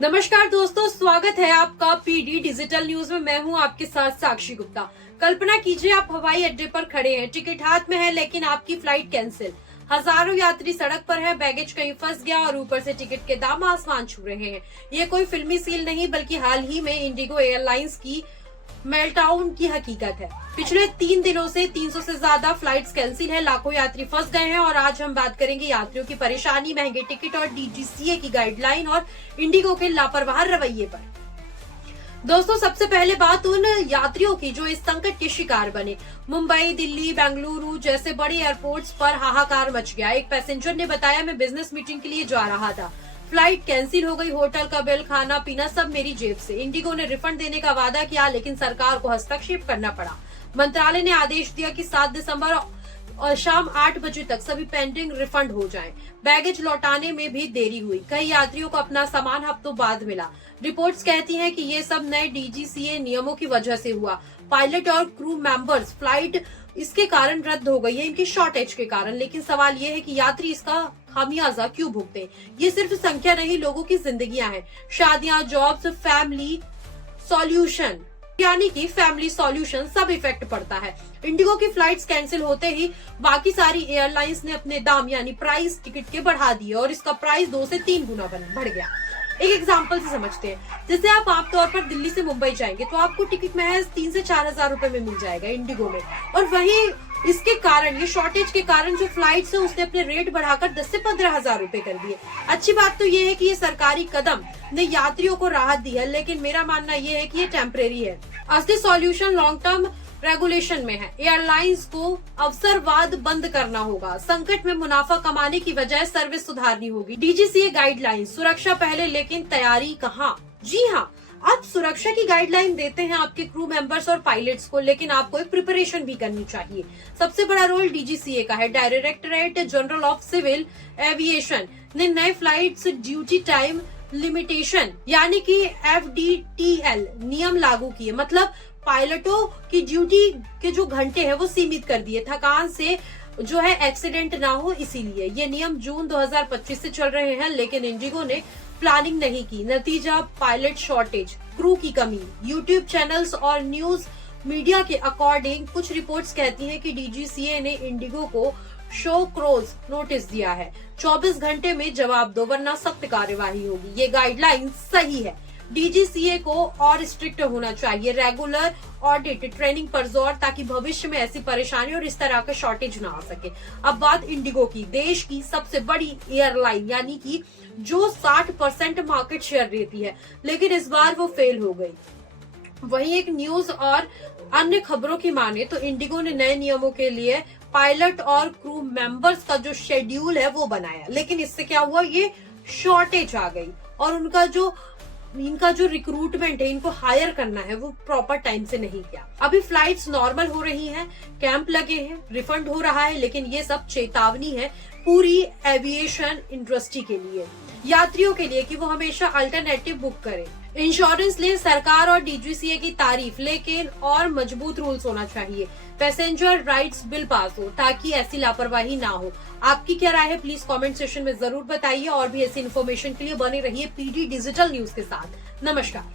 नमस्कार दोस्तों, स्वागत है आपका पीडी डिजिटल न्यूज में। मैं हूं आपके साथ साक्षी गुप्ता। कल्पना कीजिए आप हवाई अड्डे पर खड़े हैं, टिकट हाथ में है लेकिन आपकी फ्लाइट कैंसिल। हजारों यात्री सड़क पर है, बैगेज कहीं फंस गया और ऊपर से टिकट के दाम आसमान छू रहे हैं। ये कोई फिल्मी सील नहीं बल्कि हाल ही में इंडिगो एयरलाइंस की मेल्टडाउन की हकीकत है। पिछले 3 दिनों से 300 से ज्यादा फ्लाइट्स कैंसिल है, लाखों यात्री फंस गए हैं और आज हम बात करेंगे यात्रियों की परेशानी, महंगे टिकट और डीजीसीए की गाइडलाइन और इंडिगो के लापरवाह रवैये पर। दोस्तों, सबसे पहले बात उन यात्रियों की जो इस संकट के शिकार बने। मुंबई, दिल्ली, बेंगलुरु जैसे बड़े एयरपोर्ट्स पर हाहाकार मच गया। एक पैसेंजर ने बताया, मैं बिजनेस मीटिंग के लिए जा रहा था, फ्लाइट कैंसिल हो गई, होटल का बिल, खाना पीना सब मेरी जेब से। इंडिगो ने रिफंड देने का वादा किया लेकिन सरकार को हस्तक्षेप करना पड़ा। मंत्रालय ने आदेश दिया कि 7 दिसंबर और शाम 8 बजे तक सभी पेंडिंग रिफंड हो जाएं। बैगेज लौटाने में भी देरी हुई, कई यात्रियों को अपना सामान हफ्तों बाद मिला। रिपोर्ट्स कहती हैं कि ये सब नए डीजीसीए नियमों की वजह से हुआ। पायलट और क्रू मेंबर्स फ्लाइट इसके कारण रद्द हो गई है, इनकी शॉर्टेज के कारण। लेकिन सवाल ये है कि यात्री इसका खामियाजा क्यों भुगते? ये सिर्फ संख्या नहीं, लोगों की जिंदगियां हैं। शादियां, जॉब्स, फैमिली सॉल्यूशन यानी कि फैमिली सॉल्यूशन सब इफेक्ट पड़ता है। इंडिगो की फ्लाइट्स कैंसिल होते ही बाकी सारी एयरलाइंस ने अपने दाम यानी प्राइस टिकट के बढ़ा दिए और इसका प्राइस 2 से 3 गुना बढ़ गया। एक एग्जांपल से समझते हैं। जैसे आप आमतौर पर दिल्ली से मुंबई जाएंगे तो आपको टिकट महज 3 से 4 हजार रूपए में मिल जाएगा इंडिगो में, और वही इसके कारण, ये शॉर्टेज के कारण जो फ्लाइट्स है उसने अपने रेट बढ़ाकर 10 से 15 हजार रूपए कर दिए। अच्छी बात तो ये है कि ये सरकारी कदम ने यात्रियों को राहत दी है, लेकिन मेरा मानना ये है कि ये टेम्परेरी है। असली सॉल्यूशन लॉन्ग टर्म रेगुलेशन में है। एयरलाइंस को अवसरवाद बंद करना होगा, संकट में मुनाफा कमाने की बजाय सर्विस सुधारनी होगी। डीजीसीए गाइडलाइन, सुरक्षा पहले लेकिन तैयारी कहाँ? जी हाँ, आप सुरक्षा की गाइडलाइन देते हैं आपके क्रू मेंबर्स और पायलट्स को, लेकिन आपको एक प्रिपरेशन भी करनी चाहिए। सबसे बड़ा रोल डीजीसीए का है। Directorate general of civil aviation ने नए फ्लाइट्स ड्यूटी टाइम लिमिटेशन यानी कि FDTL नियम लागू किए। मतलब पायलटों की ड्यूटी के जो घंटे हैं वो सीमित कर दिए, थकान से जो है एक्सीडेंट ना हो इसीलिए। ये नियम जून 2025 से चल रहे हैं, लेकिन इंडिगो ने प्लानिंग नहीं की। नतीजा, पायलट शॉर्टेज, क्रू की कमी। यूट्यूब चैनल्स और न्यूज मीडिया के अकॉर्डिंग कुछ रिपोर्ट्स कहती हैं कि डीजीसीए ने इंडिगो को शो क्रोज नोटिस दिया है। 24 घंटे में जवाब दो वरना सख्त कार्यवाही होगी। ये गाइडलाइन सही है। डीजीसीए को और स्ट्रिक्ट होना चाहिए। रेगुलर ऑडिट, ट्रेनिंग पर जोर, ताकि भविष्य में ऐसी परेशानी और इस तरह का शॉर्टेज ना आ सके। अब बात इंडिगो की, देश की सबसे बड़ी एयरलाइन यानी कि जो 60% मार्केट शेयर देती है, लेकिन इस बार वो फेल हो गई। वहीं एक न्यूज और अन्य खबरों की माने तो इंडिगो ने नए नियमों के लिए पायलट और क्रू मेंबर्स का जो शेड्यूल है वो बनाया, लेकिन इससे क्या हुआ, ये शॉर्टेज आ गई और इनका जो रिक्रूटमेंट है, इनको हायर करना है, वो प्रॉपर टाइम से नहीं किया। अभी फ्लाइट्स नॉर्मल हो रही हैं, कैंप लगे हैं, रिफंड हो रहा है, लेकिन ये सब चेतावनी है पूरी एविएशन इंडस्ट्री के लिए, यात्रियों के लिए कि वो हमेशा अल्टरनेटिव बुक करें। इंश्योरेंस ले, सरकार और डीजीसीए की तारीफ, लेकिन और मजबूत रूल्स होना चाहिए। पैसेंजर राइट्स बिल पास हो ताकि ऐसी लापरवाही ना हो। आपकी क्या राय है, प्लीज कमेंट सेक्शन में जरूर बताइए और भी ऐसी इन्फॉर्मेशन के लिए बने रहिए पीडी डिजिटल न्यूज के साथ। नमस्कार।